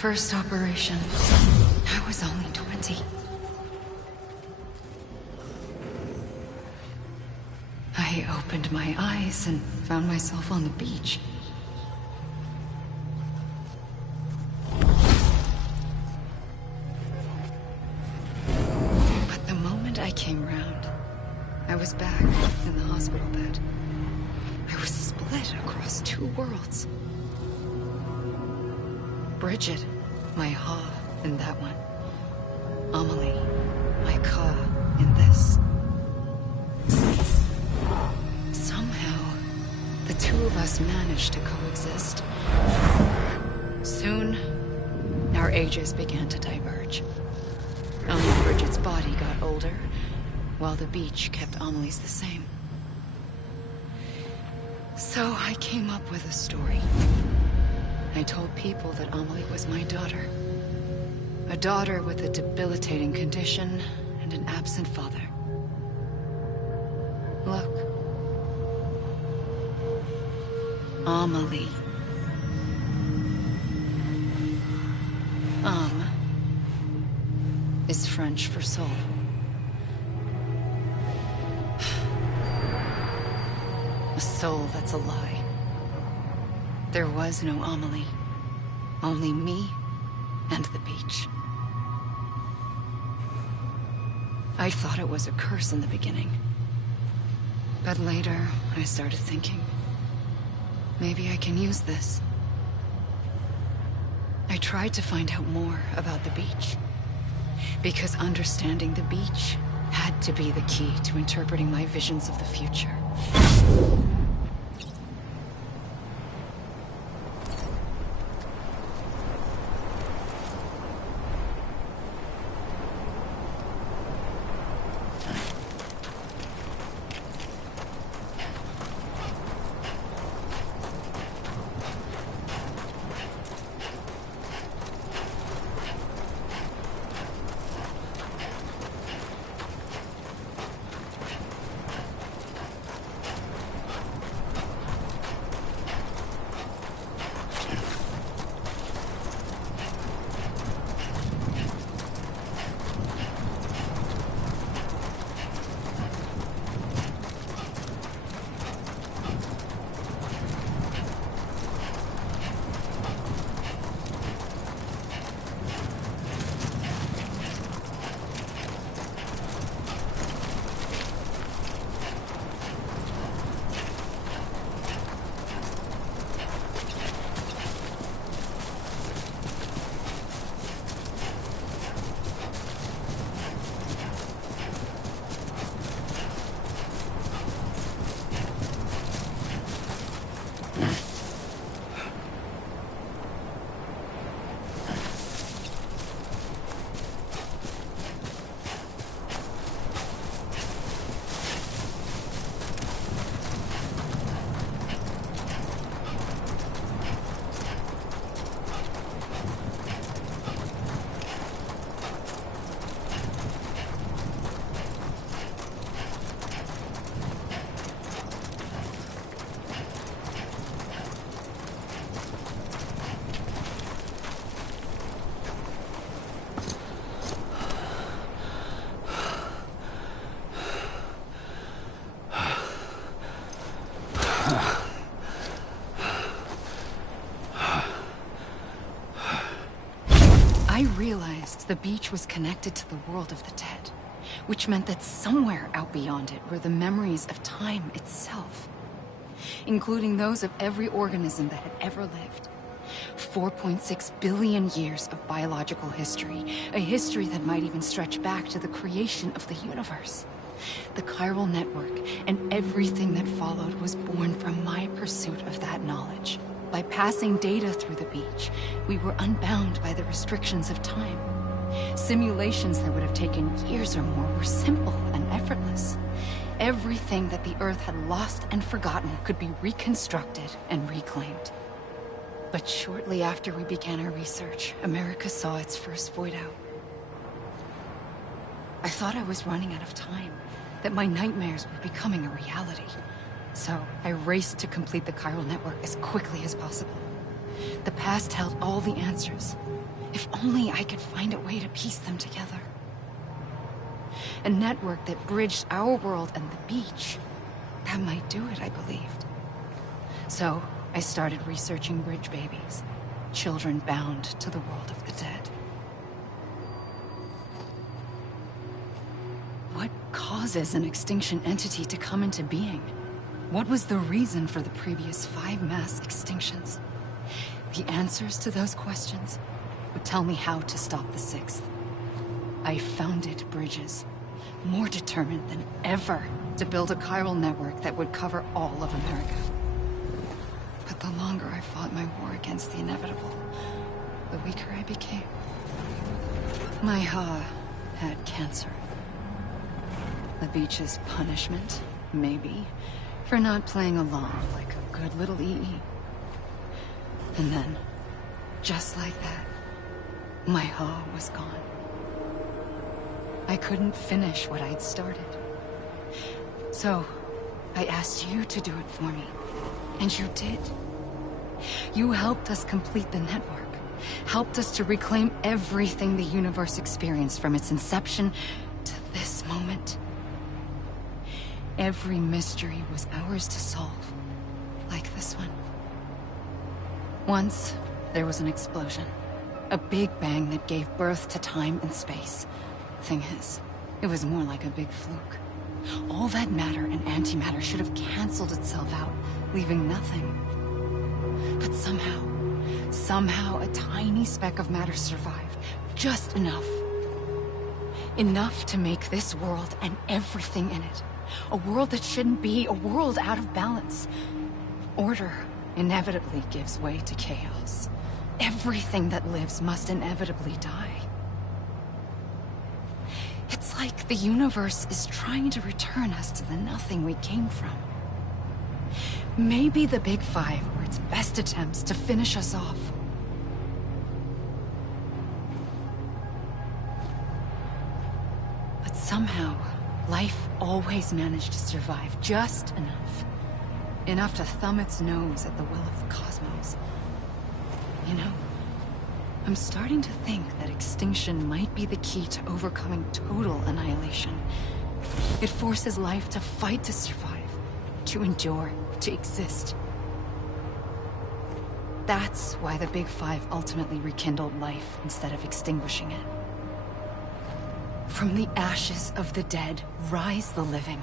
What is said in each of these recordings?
first operation, I was only 20. I opened my eyes and found myself on the beach. But the moment I came round, I was back in the hospital bed. I was split across two worlds. Bridget, my Ha in that one. Amelie, my Ka in this. Somehow, the two of us managed to coexist. Soon, our ages began to diverge. Only Bridget's body got older, while the beach kept Amelie's the same. So I came up with a story. I told people that Amelie was my daughter. A daughter with a debilitating condition and an absent father. Look. Amelie. Is French for soul. A soul that's a lie. There was no Amelie. Only me and the beach. I thought it was a curse in the beginning. But later, I started thinking, maybe I can use this. I tried to find out more about the beach. Because understanding the beach had to be the key to interpreting my visions of the future. I realized the beach was connected to the world of the dead, which meant that somewhere out beyond it were the memories of time itself, including those of every organism that had ever lived. 4.6 billion years of biological history, a history that might even stretch back to the creation of the universe. The chiral network and everything that followed was born from my pursuit of that knowledge. By passing data through the beach, we were unbound by the restrictions of time. Simulations that would have taken years or more were simple and effortless. Everything that the Earth had lost and forgotten could be reconstructed and reclaimed. But shortly after we began our research, America saw its first void out. I thought I was running out of time, that my nightmares were becoming a reality. So I raced to complete the chiral network as quickly as possible. The past held all the answers, If only I could find a way to piece them together. A network that bridged our world and the beach. That might do it, I believed. So, I started researching bridge babies. Children bound to the world of the dead. What causes an extinction entity to come into being? What was the reason for the previous 5 mass extinctions? The answers to those questions would tell me how to stop the 6th. I founded bridges, more determined than ever to build a chiral network that would cover all of America. But the longer I fought my war against the inevitable, the weaker I became. My Ha had cancer. The beach's punishment, maybe, for not playing along like a good little EE. And then, just like that, my Ha was gone. I couldn't finish what I'd started. So, I asked you to do it for me. And you did. You helped us complete the network. Helped us to reclaim everything the universe experienced from its inception to this moment. Every mystery was ours to solve. Like this one. Once, there was an explosion. A big bang that gave birth to time and space. Thing is, it was more like a big fluke. All that matter and antimatter should have canceled itself out, leaving nothing. But somehow a tiny speck of matter survived. Just enough. Enough to make this world and everything in it. A world that shouldn't be, a world out of balance. Order inevitably gives way to chaos. Everything that lives must inevitably die. It's like the universe is trying to return us to the nothing we came from. Maybe the Big Five were its best attempts to finish us off. But somehow, life always managed to survive just enough. Enough to thumb its nose at the will of the cosmos. You know, I'm starting to think that extinction might be the key to overcoming total annihilation. It forces life to fight to survive, to endure, to exist. That's why the Big Five ultimately rekindled life instead of extinguishing it. From the ashes of the dead rise the living.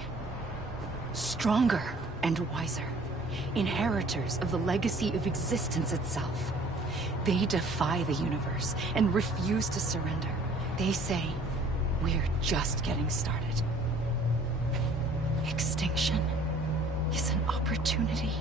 Stronger and wiser. Inheritors of the legacy of existence itself. They defy the universe and refuse to surrender. They say, we're just getting started. Extinction is an opportunity.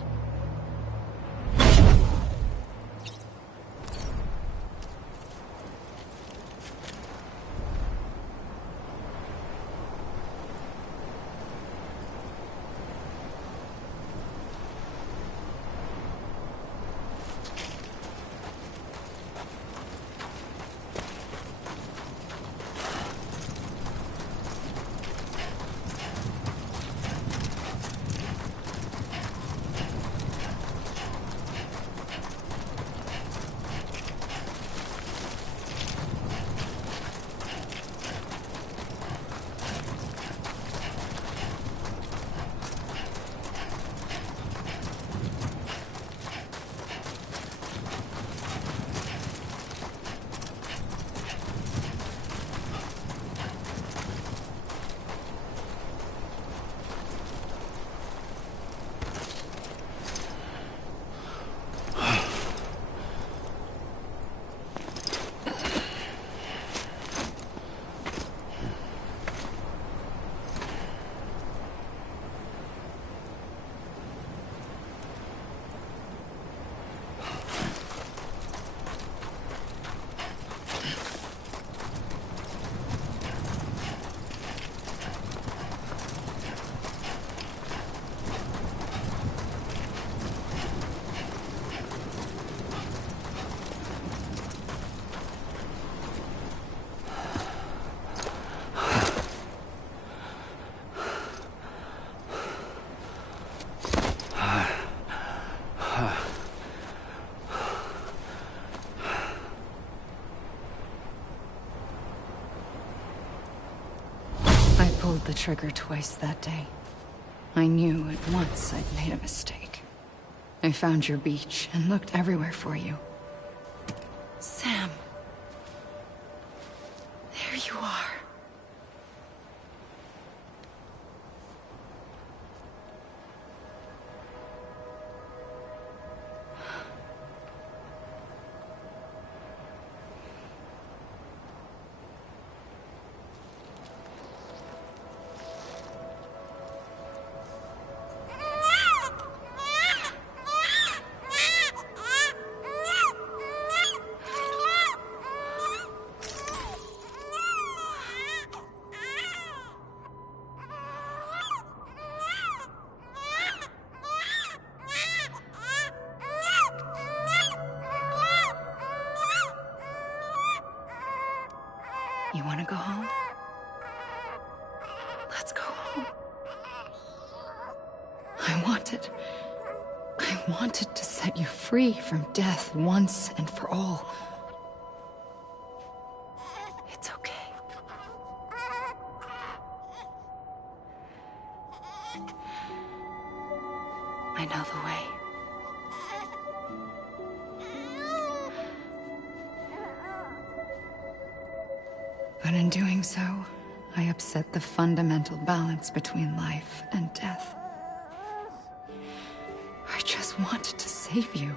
pulled the trigger twice that day. I knew at once I'd made a mistake. I found your beach and looked everywhere for you. Sam. There you are. You want to go home? Let's go home. I wanted to set you free from death once and for all. It's okay. I know the way. But in doing so, I upset the fundamental balance between life and death. I just wanted to save you.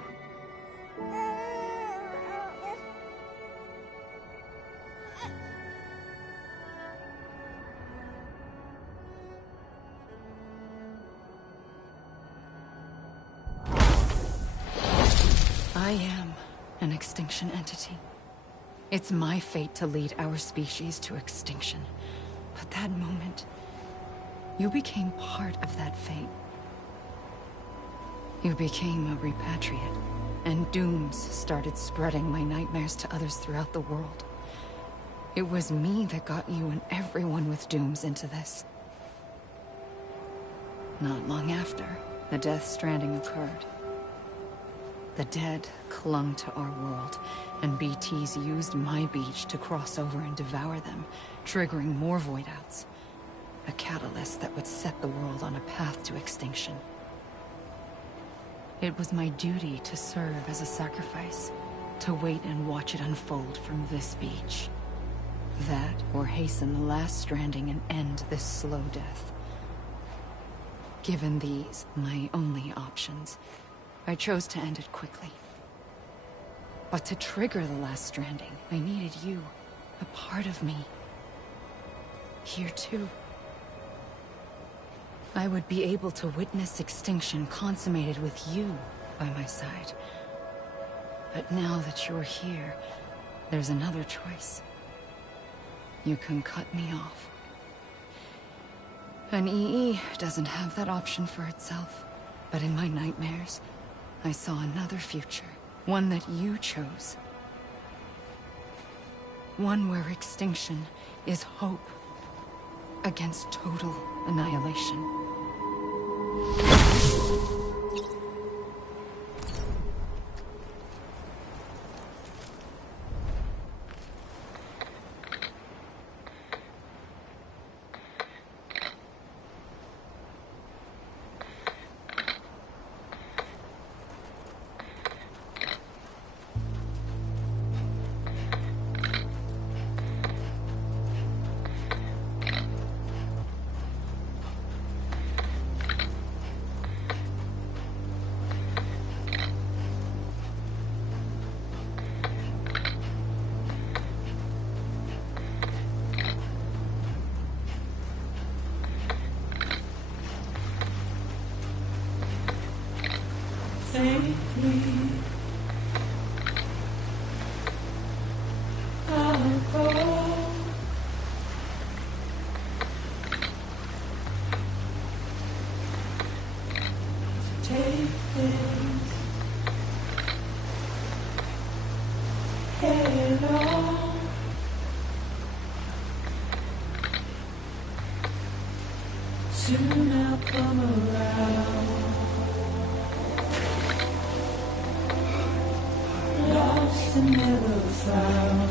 I am an extinction entity. It's my fate to lead our species to extinction. But that moment, you became part of that fate. You became a repatriate, and dooms started spreading my nightmares to others throughout the world. It was me that got you and everyone with dooms into this. Not long after, the Death Stranding occurred. The dead clung to our world, and BTs used my beach to cross over and devour them, triggering more void outs. A catalyst that would set the world on a path to extinction. It was my duty to serve as a sacrifice, to wait and watch it unfold from this beach. That, or hasten the last stranding and end this slow death. Given these, my only options, I chose to end it quickly. But to trigger the last stranding, I needed you, a part of me. Here too. I would be able to witness extinction consummated with you by my side. But now that you're here, there's another choice. You can cut me off. An EE doesn't have that option for itself. But in my nightmares, I saw another future. One that you chose. One where extinction is hope against total annihilation. Safely, I'll go. Take this head on. Soon I'll come around. Lost and never found.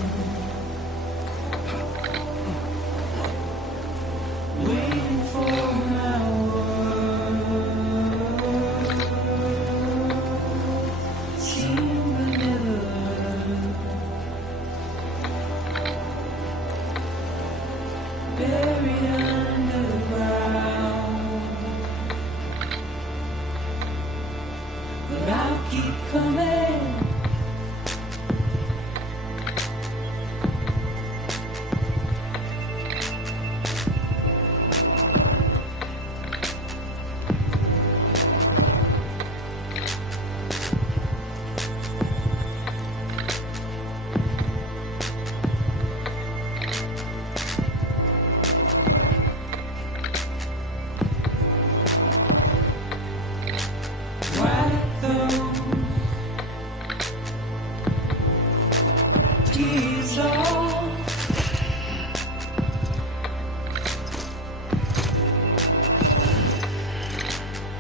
dissolve.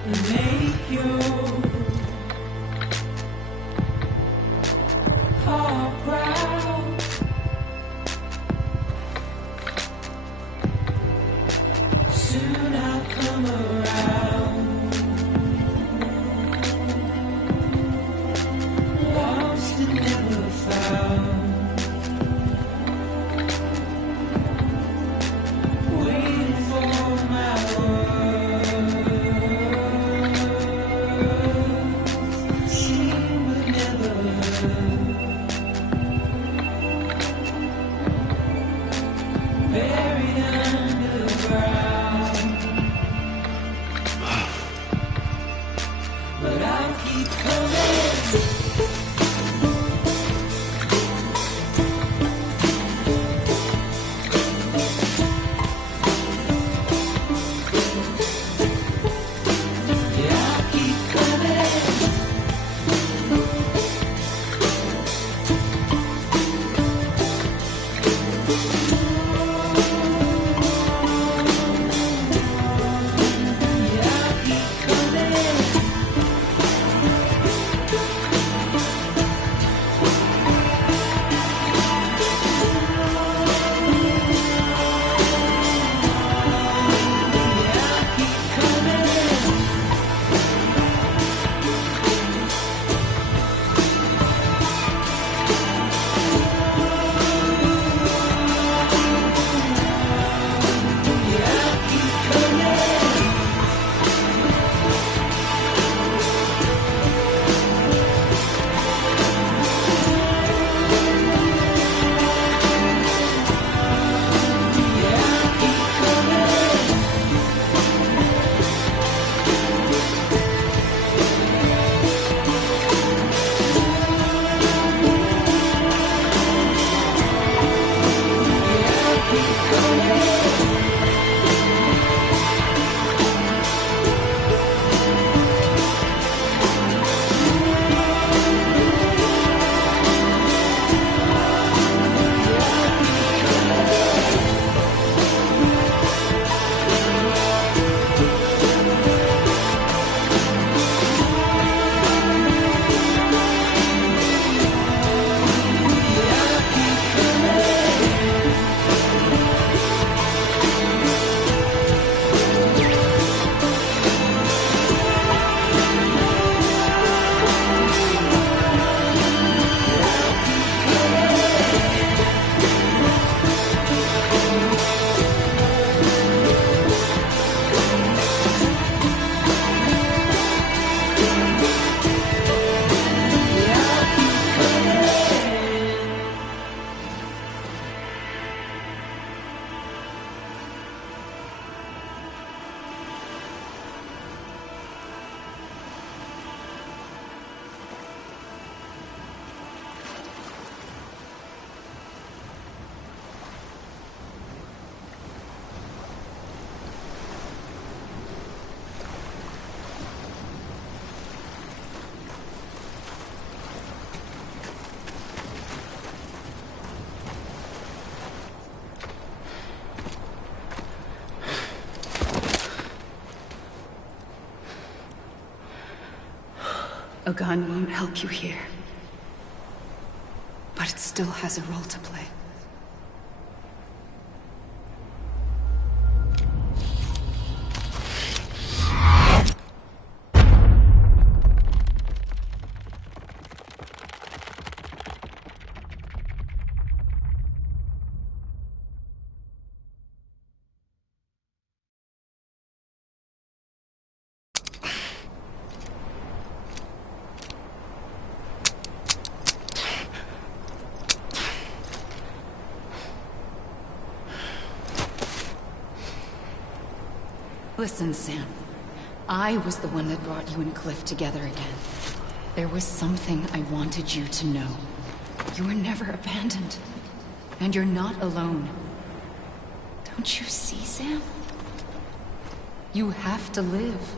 And make your heart proud. Soon I'll come around. Lost and never found. Waiting for my words. Seen but never heard. Buried underground. But I'll keep coming. Yeah, I'll keep coming. Yeah, I'll keep coming. Yeah, I'll keep coming. Yeah, I'll keep coming. Yeah, I'll keep coming. Yeah, I'll keep coming. Yeah, I'll keep coming. Yeah, I'll keep coming. A gun won't help you here. But it still has a role to play. Listen, Sam. I was the one that brought you and Cliff together again. There was something I wanted you to know. You were never abandoned. And you're not alone. Don't you see, Sam? You have to live.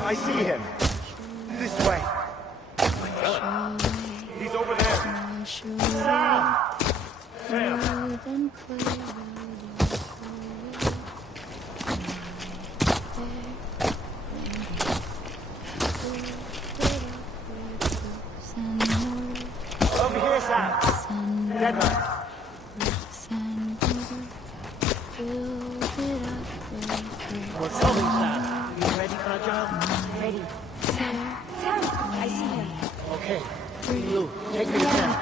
I see him. This way. He's over there. Sam! Sam! Over here, Sam. Deadline. Well, tell me, Sam. You ready for the job? Ready. Sam, I see him. Okay. Lou, take me to Sam.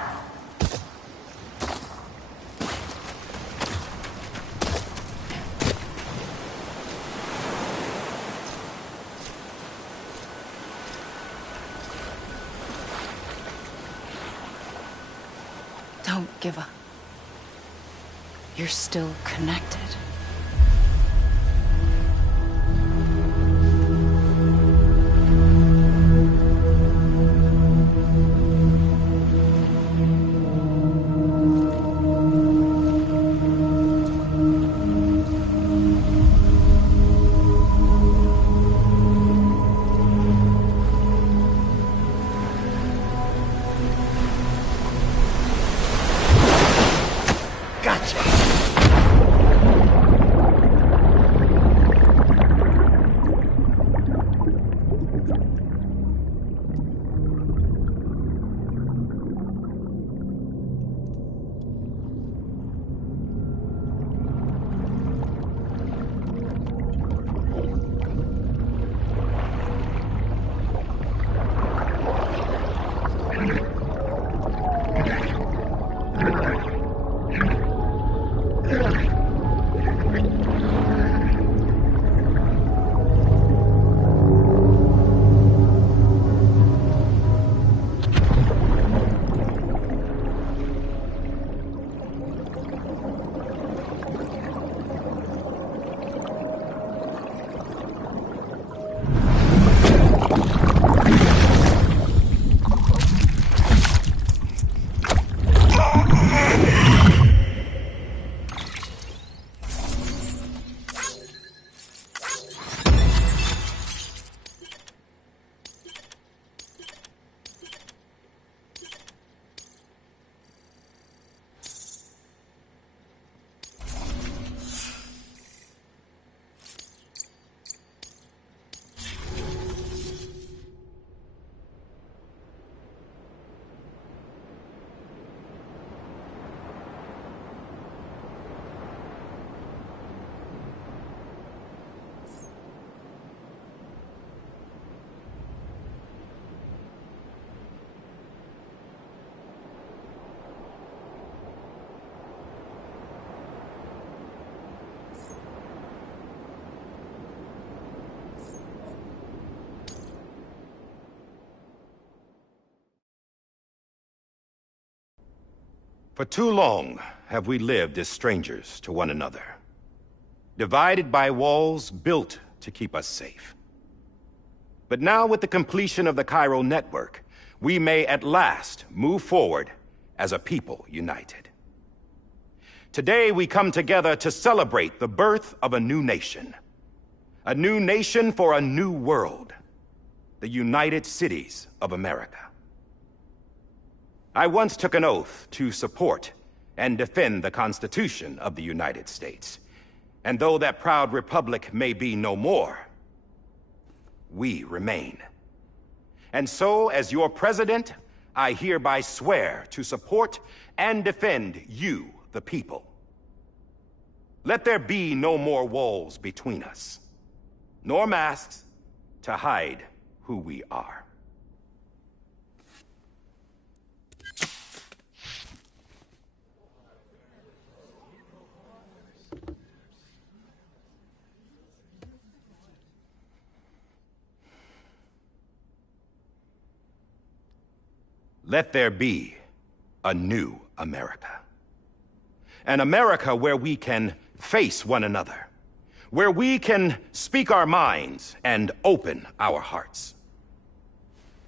Don't give up. You're still connected. For too long have we lived as strangers to one another, divided by walls built to keep us safe. But now, with the completion of the Cairo network, we may at last move forward as a people united. Today we come together to celebrate the birth of a new nation for a new world, the United Cities of America. I once took an oath to support and defend the Constitution of the United States. And though that proud republic may be no more, we remain. And so, as your president, I hereby swear to support and defend you, the people. Let there be no more walls between us, nor masks to hide who we are. Let there be a new America. An America where we can face one another, where we can speak our minds and open our hearts.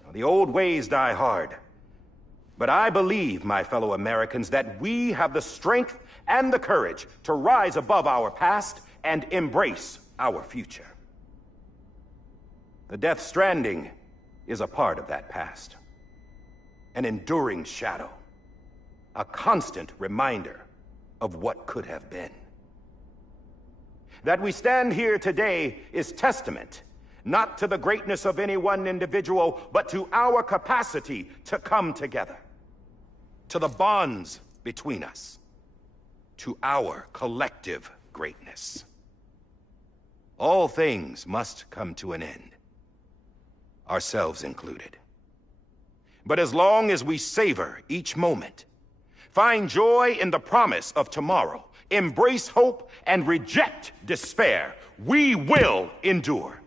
Now, the old ways die hard, but I believe, my fellow Americans, that we have the strength and the courage to rise above our past and embrace our future. The Death Stranding is a part of that past. An enduring shadow. A constant reminder of what could have been. That we stand here today is testament, not to the greatness of any one individual, but to our capacity to come together. To the bonds between us. To our collective greatness. All things must come to an end. Ourselves included. But as long as we savor each moment, find joy in the promise of tomorrow, embrace hope, and reject despair, we will endure.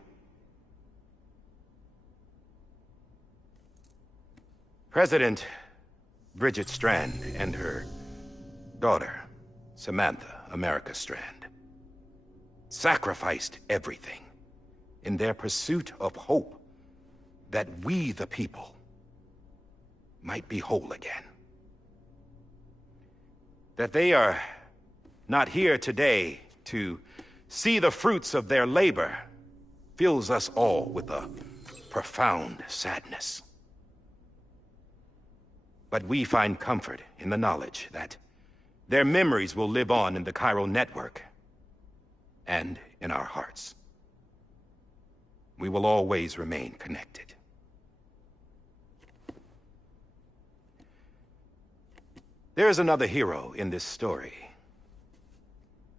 President Bridget Strand and her daughter, Samantha America Strand, sacrificed everything in their pursuit of hope that we, the people, might be whole again. That they are not here today to see the fruits of their labor fills us all with a profound sadness. But we find comfort in the knowledge that their memories will live on in the chiral network and in our hearts. We will always remain connected. There is another hero in this story.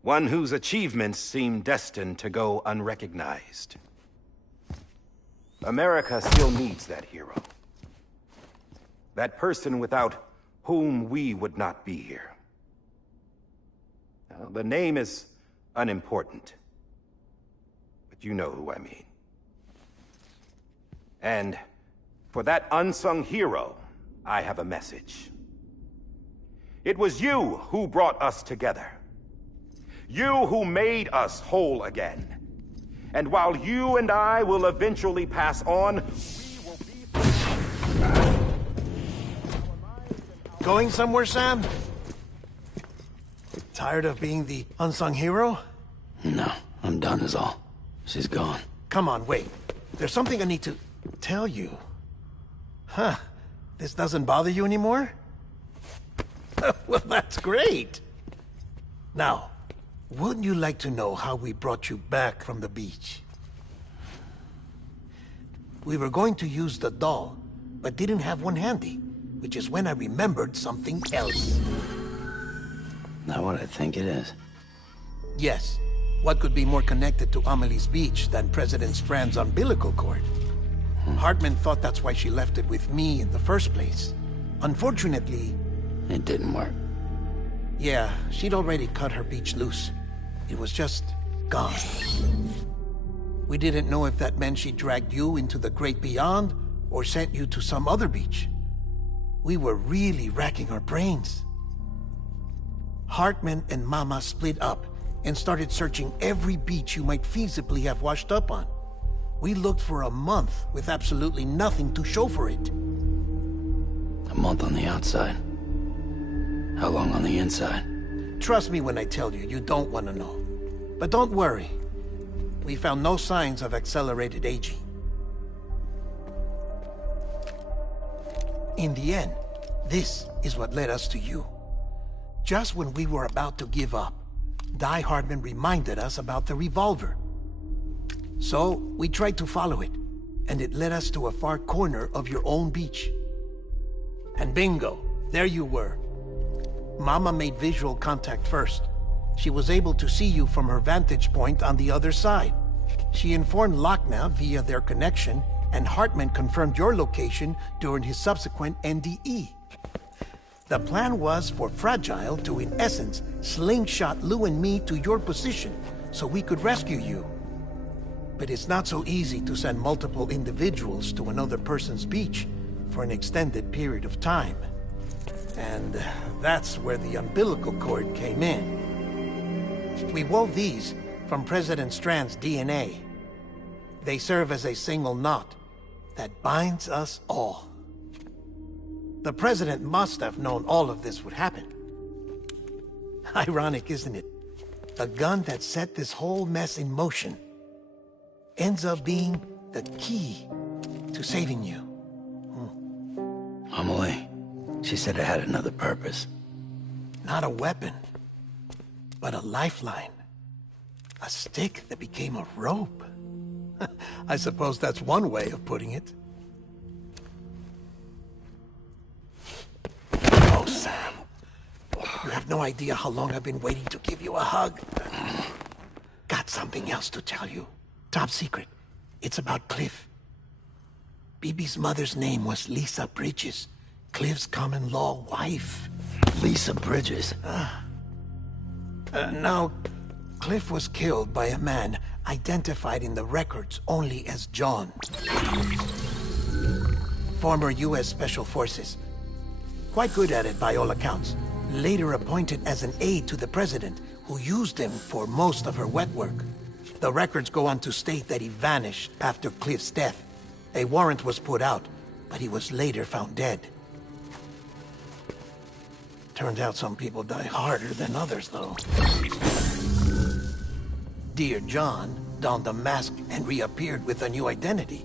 One whose achievements seem destined to go unrecognized. America still needs that hero. That person without whom we would not be here. Now, the name is unimportant, but you know who I mean. And for that unsung hero, I have a message. It was you who brought us together. You who made us whole again. And while you and I will eventually pass on, we will be... Going somewhere, Sam? Tired of being the unsung hero? No, I'm done is all. She's gone. Come on, wait. There's something I need to tell you. Huh. This doesn't bother you anymore? Well, that's great. Now, wouldn't you like to know how we brought you back from the beach? We were going to use the doll, but didn't have one handy, which is when I remembered something else. Not what I think it is. Yes. What could be more connected to Amelie's beach than President Strand's umbilical cord? Hartman thought that's why she left it with me in the first place. Unfortunately... It didn't work. Yeah, she'd already cut her beach loose. It was just gone. We didn't know if that meant she dragged you into the great beyond, or sent you to some other beach. We were really racking our brains. Hartman and Mama split up and started searching every beach you might feasibly have washed up on. We looked for a month with absolutely nothing to show for it. A month on the outside. How long on the inside? Trust me when I tell you, you don't want to know. But don't worry. We found no signs of accelerated aging. In the end, this is what led us to you. Just when we were about to give up, Die Hardman reminded us about the revolver. So, we tried to follow it, and it led us to a far corner of your own beach. And bingo, there you were. Mama made visual contact first. She was able to see you from her vantage point on the other side. She informed Lochna via their connection, and Hartman confirmed your location during his subsequent NDE. The plan was for Fragile to, in essence, slingshot Lou and me to your position, so we could rescue you. But it's not so easy to send multiple individuals to another person's beach, for an extended period of time. And that's where the umbilical cord came in. We wove these from President Strand's DNA. They serve as a single knot that binds us all. The President must have known all of this would happen. Ironic, isn't it? The gun that set this whole mess in motion ends up being the key to saving you. Amelie, she said it had another purpose. Not a weapon, but a lifeline. A stick that became a rope. I suppose that's one way of putting it. Oh, Sam. You have no idea how long I've been waiting to give you a hug. Got something else to tell you. Top secret. It's about Cliff. Bibi's mother's name was Lisa Bridges, Cliff's common-law wife. Lisa Bridges? Now, Cliff was killed by a man identified in the records only as John. Former U.S. Special Forces. Quite good at it by all accounts. Later appointed as an aide to the president, who used him for most of her wet work. The records go on to state that he vanished after Cliff's death. A warrant was put out, but he was later found dead. Turns out some people die harder than others, though. Dear John donned a mask and reappeared with a new identity.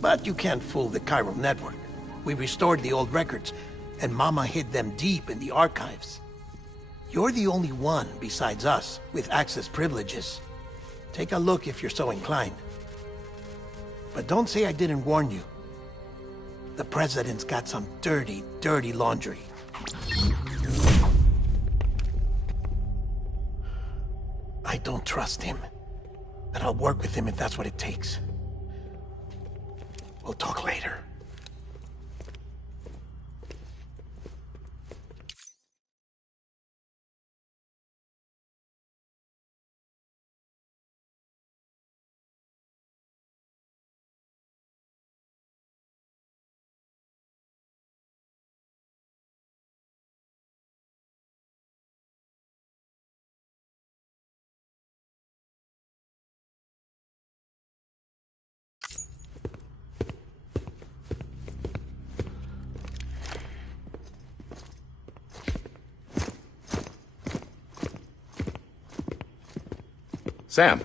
But you can't fool the chiral network. We restored the old records, and Mama hid them deep in the archives. You're the only one, besides us, with access privileges. Take a look if you're so inclined. But don't say I didn't warn you. The president's got some dirty, dirty laundry. I don't trust him, but I'll work with him if that's what it takes. We'll talk later. Sam.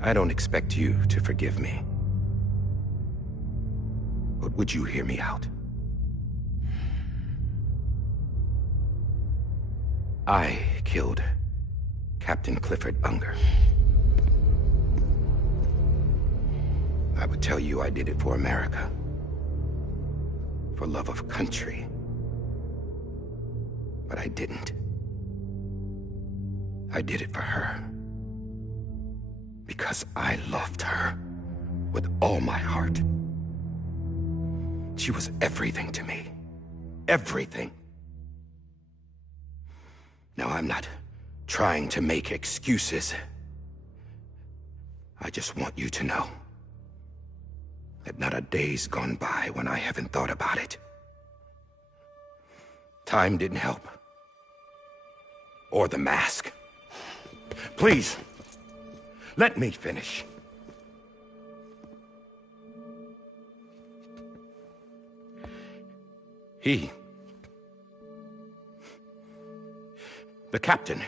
I don't expect you to forgive me. But would you hear me out? I killed Captain Clifford Unger. I would tell you I did it for America. For love of country. But I didn't. I did it for her. Because I loved her with all my heart. She was everything to me. Everything. Now, I'm not trying to make excuses. I just want you to know that not a day's gone by when I haven't thought about it. Time didn't help. Or the mask. Please, let me finish. The captain,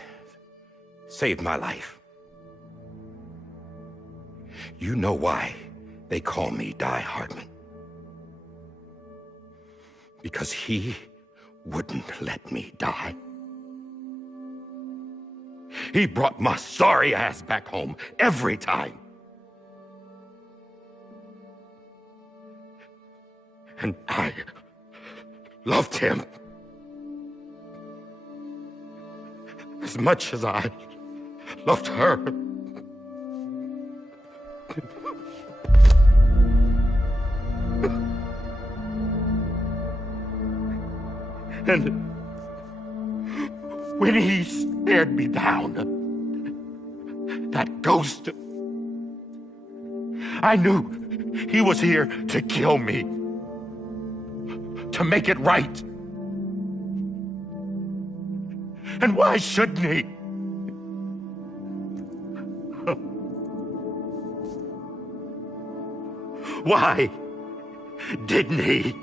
saved my life. You know why they call me Die Hardman. Because he wouldn't let me die. He brought my sorry ass back home every time. And I loved him as much as I loved her. And when he stared me down, that ghost. I knew he was here to kill me. To make it right. And why shouldn't he? Why didn't he?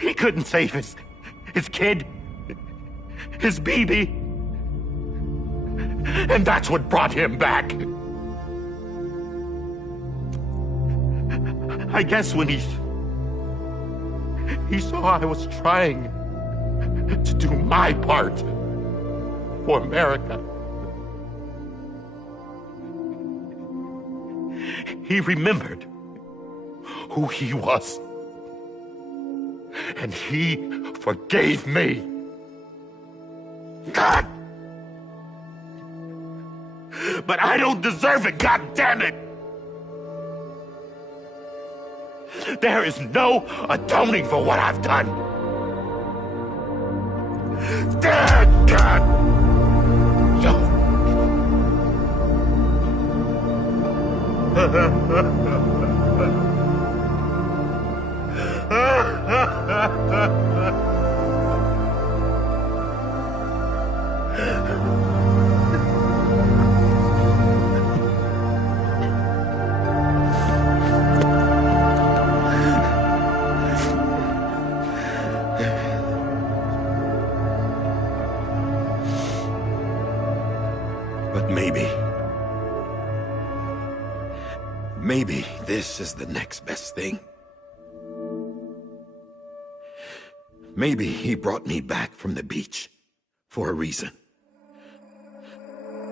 He couldn't save his kid, his baby. And that's what brought him back. I guess when he saw I was trying to do my part for America, he remembered who he was. And he forgave me. God! But I don't deserve it, God damn it! There is no atoning for what I've done. God! But maybe this is the next best thing. Maybe he brought me back from the beach for a reason.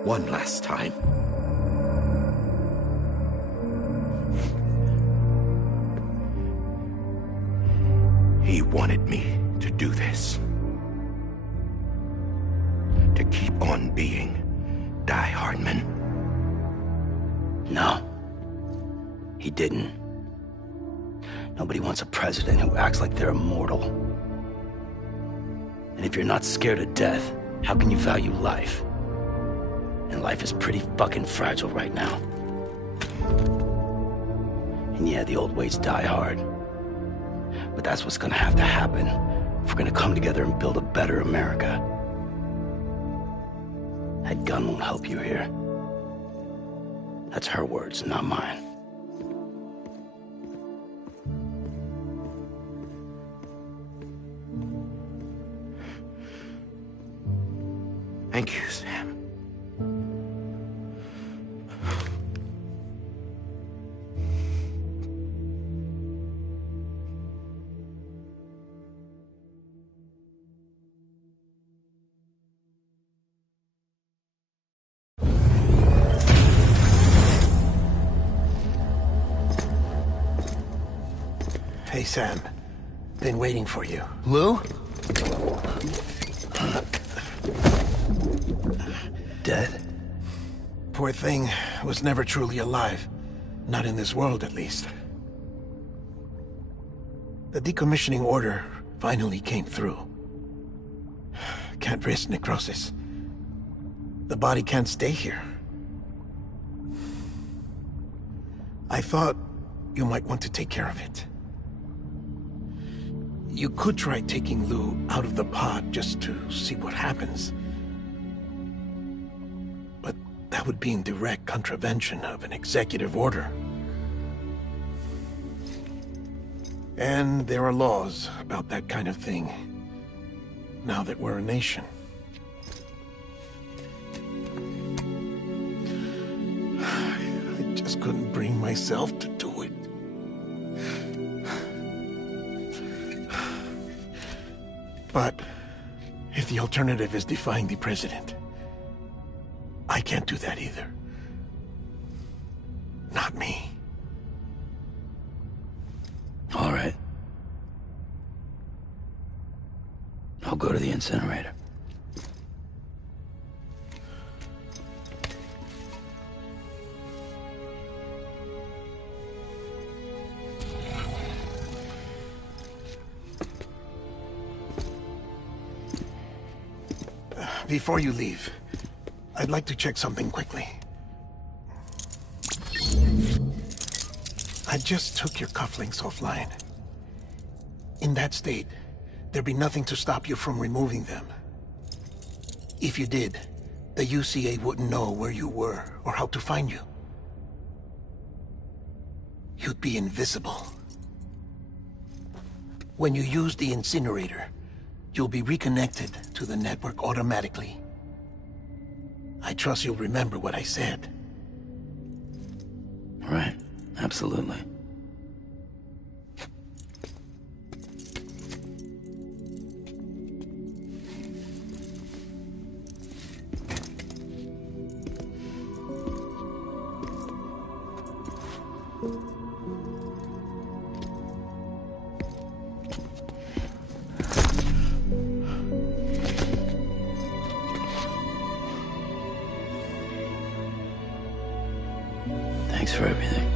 One last time. He wanted me to do this. To keep on being Die Hardman. No. He didn't. Nobody wants a president who acts like they're immortal. And if you're not scared of death, how can you value life? And life is pretty fucking fragile right now. And yeah, the old ways die hard. But that's what's gonna have to happen if we're gonna come together and build a better America. That gun won't help you here. That's her words, not mine. Thank you, Sam. Hey, Sam. Been waiting for you. Lou? Dead? Poor thing was never truly alive. Not in this world, at least. The decommissioning order finally came through. Can't risk necrosis. The body can't stay here. I thought you might want to take care of it. You could try taking Lou out of the pod just to see what happens. But that would be in direct contravention of an executive order. And there are laws about that kind of thing, now that we're a nation. I just couldn't bring myself to do it. But if the alternative is defying the president, I can't do that either. Not me. All right. I'll go to the incinerator. Before you leave, I'd like to check something quickly. I just took your cufflinks offline. In that state, there'd be nothing to stop you from removing them. If you did, the UCA wouldn't know where you were or how to find you. You'd be invisible. When you use the incinerator, you'll be reconnected to the network automatically. I trust you'll remember what I said. Right. Absolutely. Thanks for everything.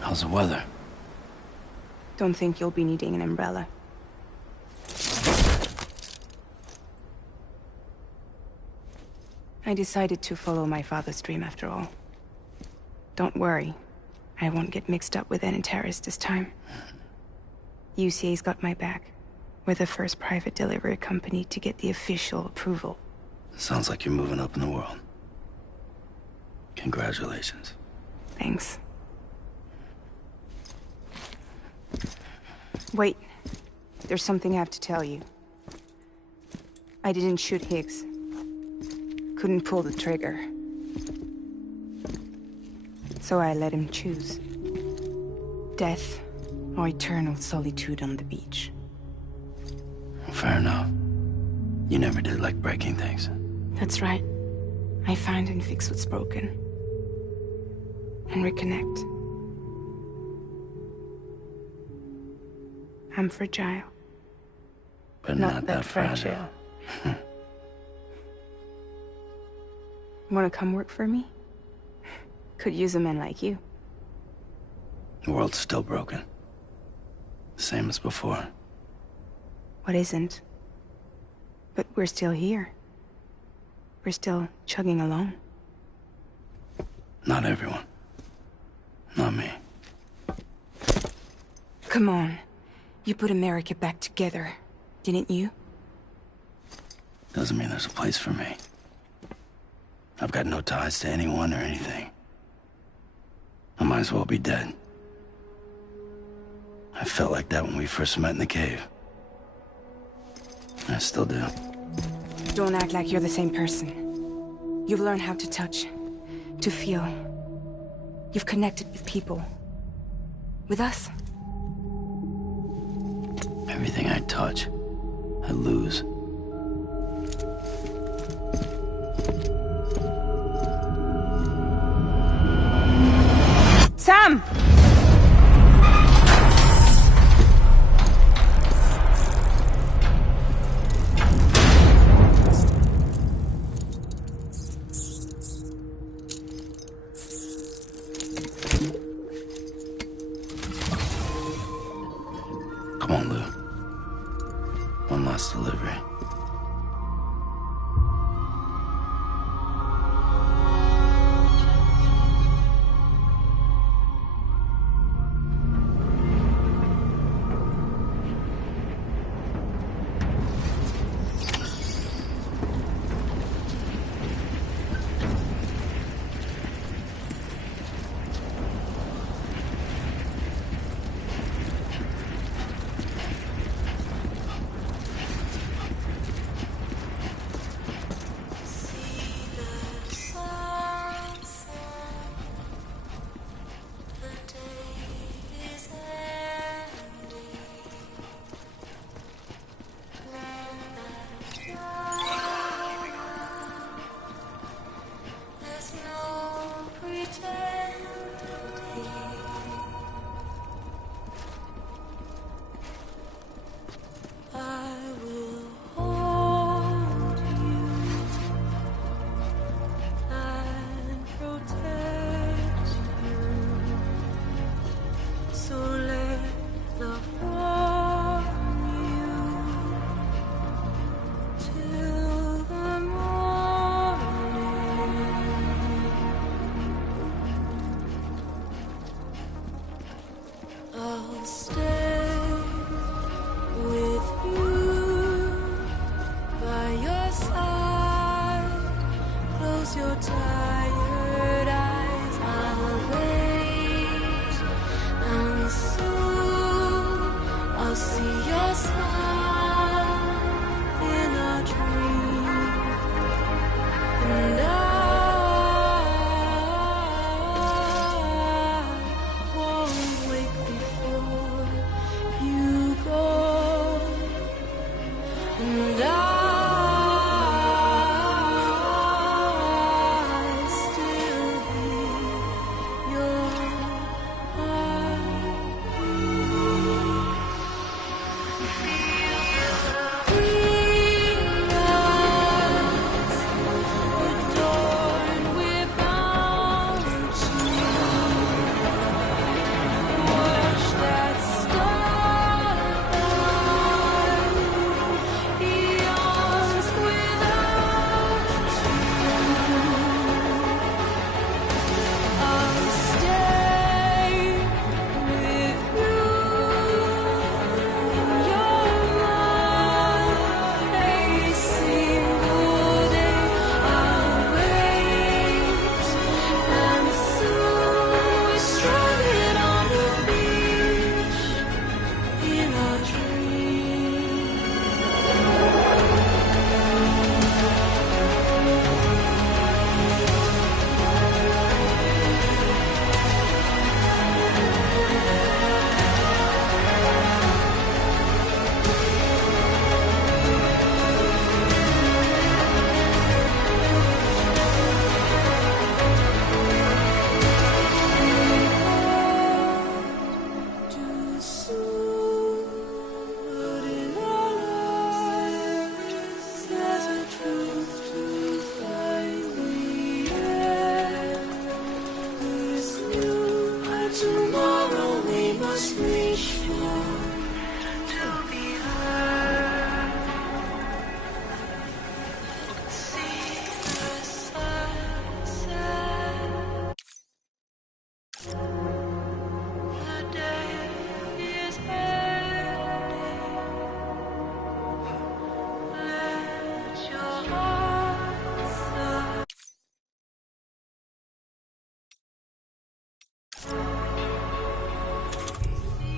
How's the weather? Don't think you'll be needing an umbrella. I decided to follow my father's dream after all. Don't worry. I won't get mixed up with any terrorists this time. UCA's got my back. We're the first private delivery company to get the official approval. Sounds like you're moving up in the world. Congratulations. Thanks. Wait. There's something I have to tell you. I didn't shoot Higgs. Couldn't pull the trigger. So I let him choose. Death or eternal solitude on the beach. Fair enough. You never did like breaking things. That's right. I find and fix what's broken. And reconnect. I'm fragile. But not that fragile. Wanna come work for me? Could use a man like you. The world's still broken. Same as before. What isn't? But we're still here. We're still chugging along. Not everyone. Not me. Come on. You put America back together, didn't you? Doesn't mean there's a place for me. I've got no ties to anyone or anything. I might as well be dead. I felt like that when we first met in the cave. I still do. Don't act like you're the same person. You've learned how to touch, to feel. You've connected with people. With us. Everything I touch, I lose. Sam! Come on, Lou. One last delivery. stay with you by your side. Close your tired eyes. I'll wait, and soon I'll see your smile in a dream, and I won't wake before you go, and I still hear your heart. Green eyes, adorned with bounty. Watch that starlight, eons without you. I'll stay with you in your mind a single day. I'll wait, and soon we're stranded on the beach in a dream. Too soon, but in our lives there's a truth to find the end. This new tomorrow we must reach for to be heard. See the sunset. The day is ending. Let your heart start. See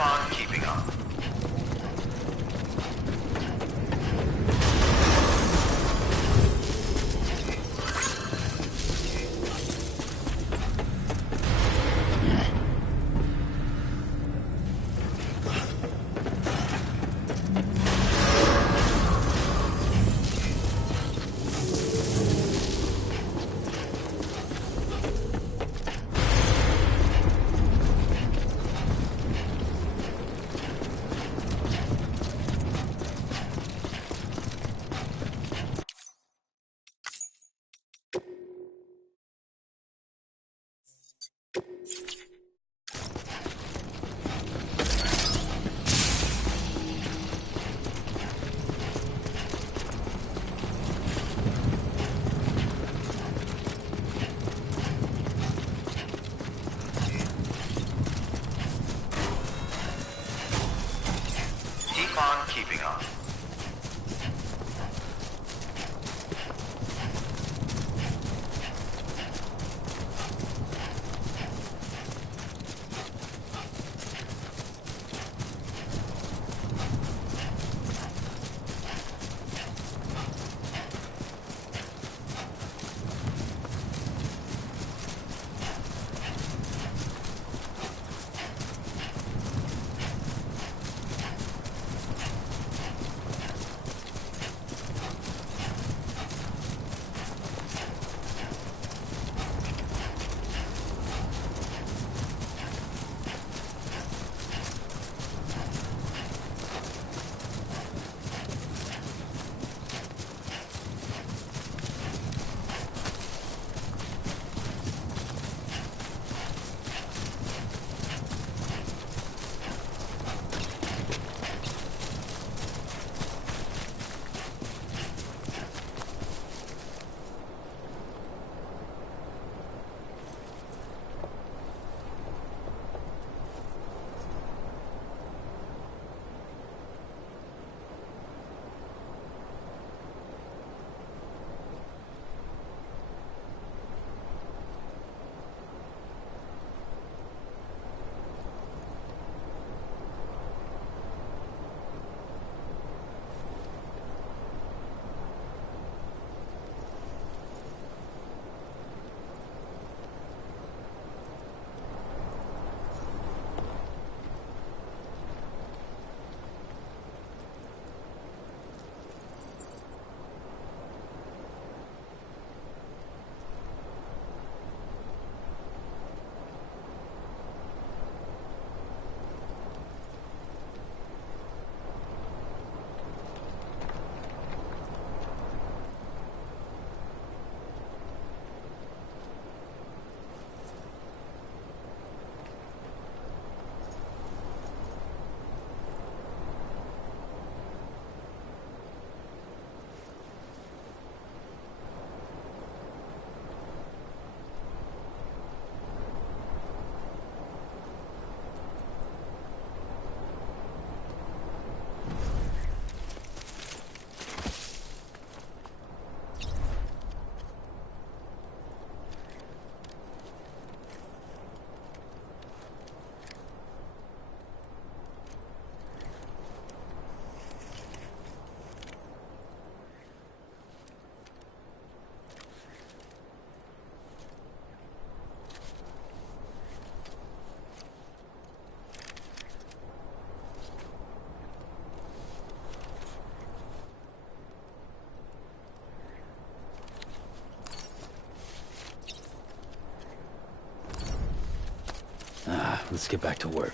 on keeping up. Keep on keeping on. Let's get back to work.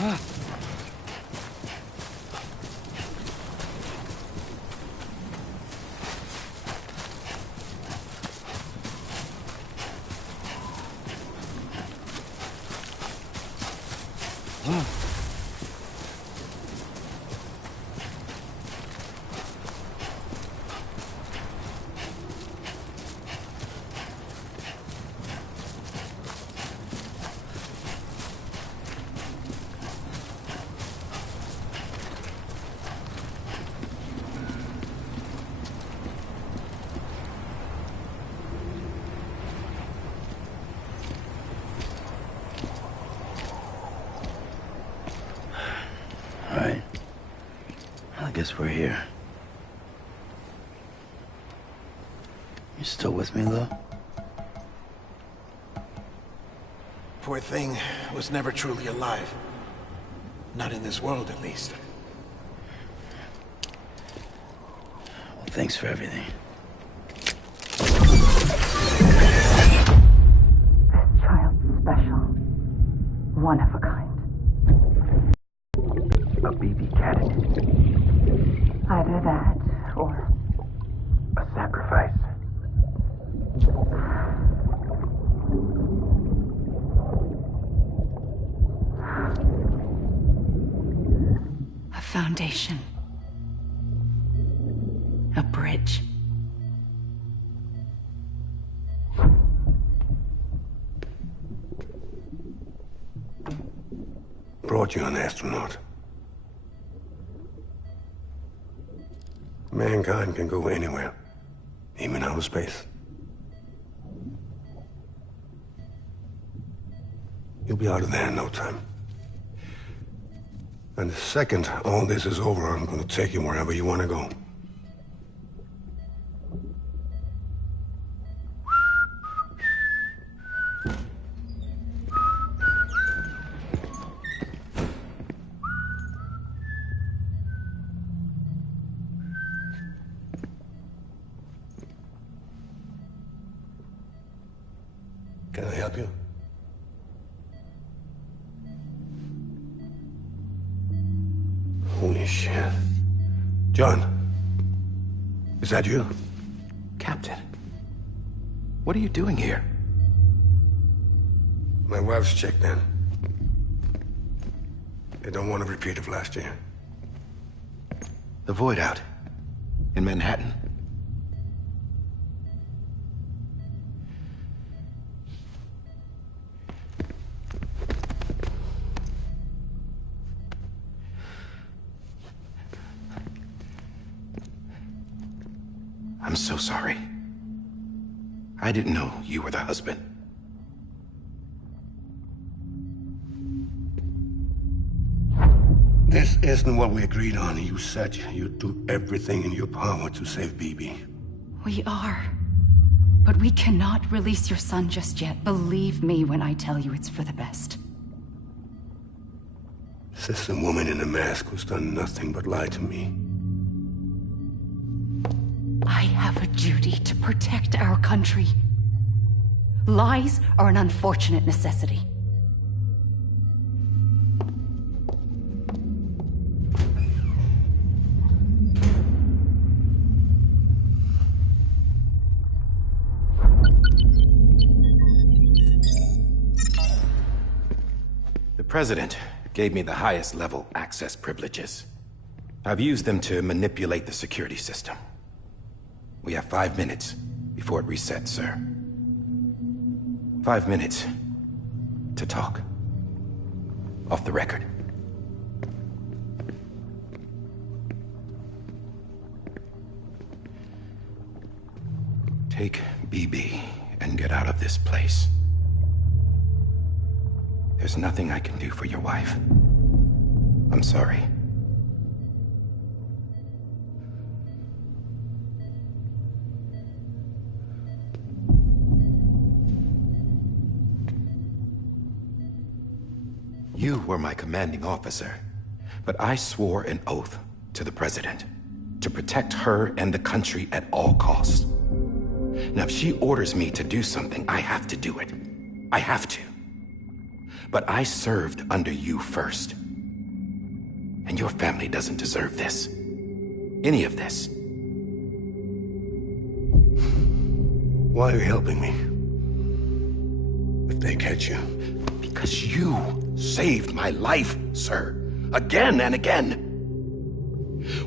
Alright. I guess we're here. You still with me, though? Poor thing was never truly alive. Not in this world, at least. Well, thanks for everything. Child's special. One of a kind. A BB candidate. Either that, or... A sacrifice. a foundation. A bridge. Brought you an astronaut. Mankind can go anywhere, even outer space. You'll be out of there in no time. And the second all this is over, I'm gonna take you wherever you wanna go. Can I help you? Holy shit. John, is that you? Captain, what are you doing here? My wife's checked in. They don't want a repeat of last year. The Void out in Manhattan. I'm so sorry. I didn't know you were the husband. This isn't what we agreed on. You said you'd do everything in your power to save BB. We are. But we cannot release your son just yet. Believe me when I tell you it's for the best. This is a woman in a mask who's done nothing but lie to me. I have a duty to protect our country. Lies are an unfortunate necessity. The President gave me the highest level access privileges. I've used them to manipulate the security system. We have 5 minutes before it resets, sir. 5 minutes to talk. Off the record. Take BB and get out of this place. There's nothing I can do for your wife. I'm sorry. You were my commanding officer, but I swore an oath to the President to protect her and the country at all costs. Now, if she orders me to do something, I have to do it. I have to. But I served under you first, And your family doesn't deserve this. Any of this. Why are you helping me? If they catch you. Because you saved my life, sir. Again and again.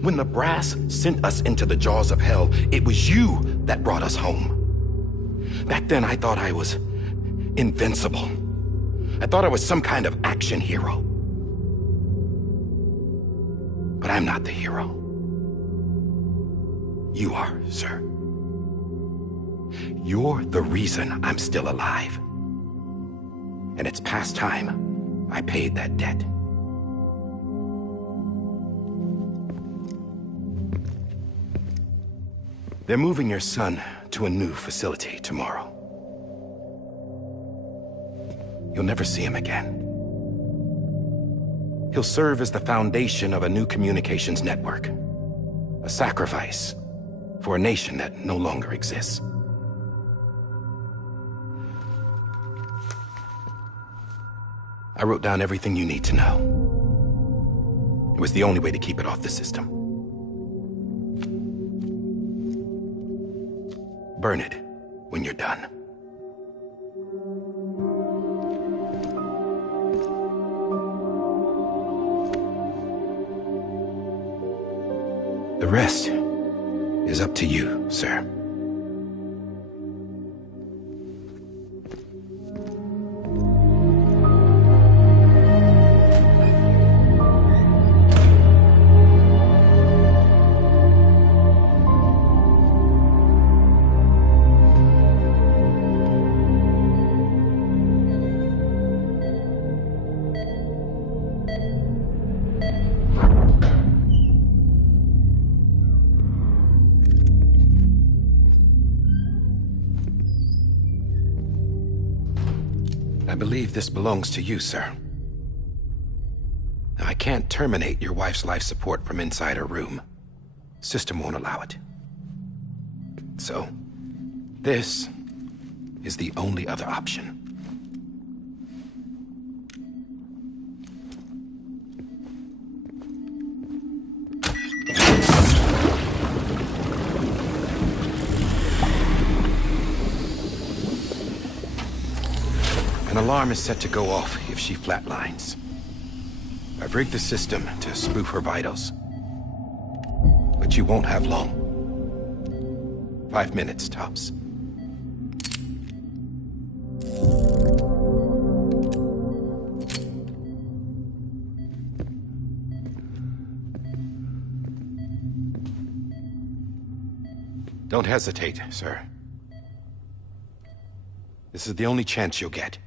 When the brass sent us into the jaws of hell, it was you that brought us home. Back then, I thought I was invincible. I thought I was some kind of action hero. But I'm not the hero. You are, sir. You're the reason I'm still alive. And it's past time I paid that debt. They're moving your son to a new facility tomorrow. You'll never see him again. He'll serve as the foundation of a new communications network. A sacrifice for a nation that no longer exists. I wrote down everything you need to know. It was the only way to keep it off the system. Burn it when you're done. The rest is up to you, sir. I believe this belongs to you, sir. Now, I can't terminate your wife's life support from inside her room. System won't allow it. So, this is the only other option. An alarm is set to go off if she flatlines. I've rigged the system to spoof her vitals. But you won't have long. 5 minutes, tops. Don't hesitate, sir. This is the only chance you'll get.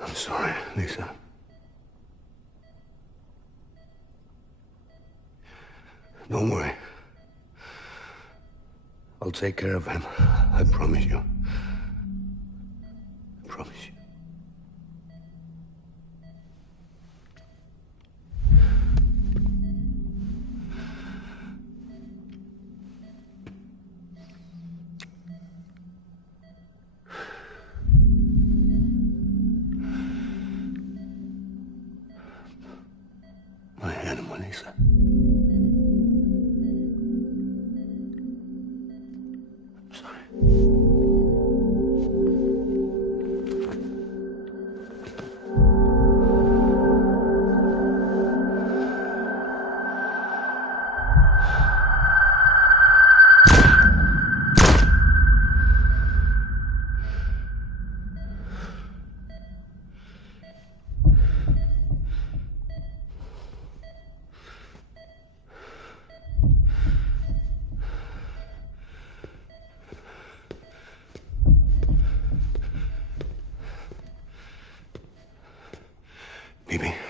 I'm sorry, Lisa. Don't worry. I'll take care of him. I promise you. I promise you. My animal, Lisa. I'm sorry. Bibi.